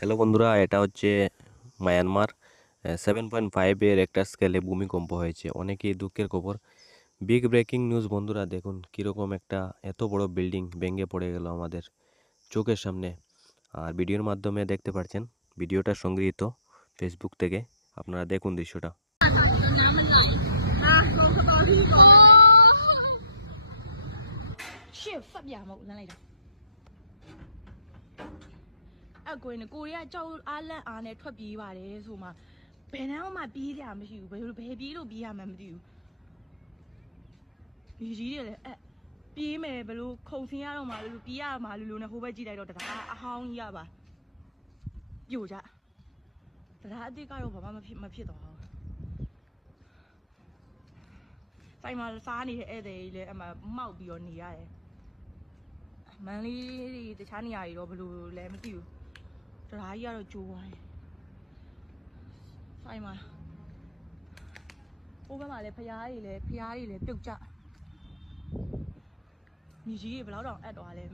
হ্যালো বন্ধুরা, এটা হচ্ছে মায়ানমার 7.5 এর একটা স্কেলে ভূমিকম্প হয়েছে। অনেকেই দুঃখের খবর। বিগ ব্রেকিং নিউজ বন্ধুরা, দেখুন কীরকম একটা এত বড় বিল্ডিং ভেঙে পড়ে গেল আমাদের চোখের সামনে। আর ভিডিওর মাধ্যমে দেখতে পাচ্ছেন, ভিডিওটা সংগৃহীত ফেসবুক থেকে। আপনারা দেখুন দৃশ্যটা। ရှေ့ဖတ်ပြမဟုတ်လမ်းလိုက်တာအကွင်းကိုရီးယားကြောက်အားလန့်အားနဲ့ထွက်ပြေးပါတယ်ဆိုမှဘယ်နှမ်းမှပြေးကြမရှိဘူးဘယ်ပြေးလို့ပြေးရမှမသိဘူးဒီကြီးတွေလည်းပြေးမယ်ဘလို့ခုံဆင်းရတော့မှလို့ပြေးရမှလို့နဲ့ဟိုဘက်ကြည့်လိုက်တော့တရားအဟောင်းကြီးရပါပြိုကြတရားအစ်စ်ကတော့ဘာမှမဖြစ်တော့ဘူးဆိုင်မှာစားနေတဲ့ဧည့်သည်ကြီးလည်းအမှမောက်ပြီးတော့နေရတယ်မန်လေးတွေတခြားနေရာတွေတော့ဘလို့လည်းမသိဘူးတရားကြီးကတော့ကျိုးသွားတယ်ဆိုင်မှာဟိုဘက်မှာလည်းဖျားတွေလည်းပြုတ်ကြညီကြီးတွေဘယ်တော့တောင်အပ်သွားလဲ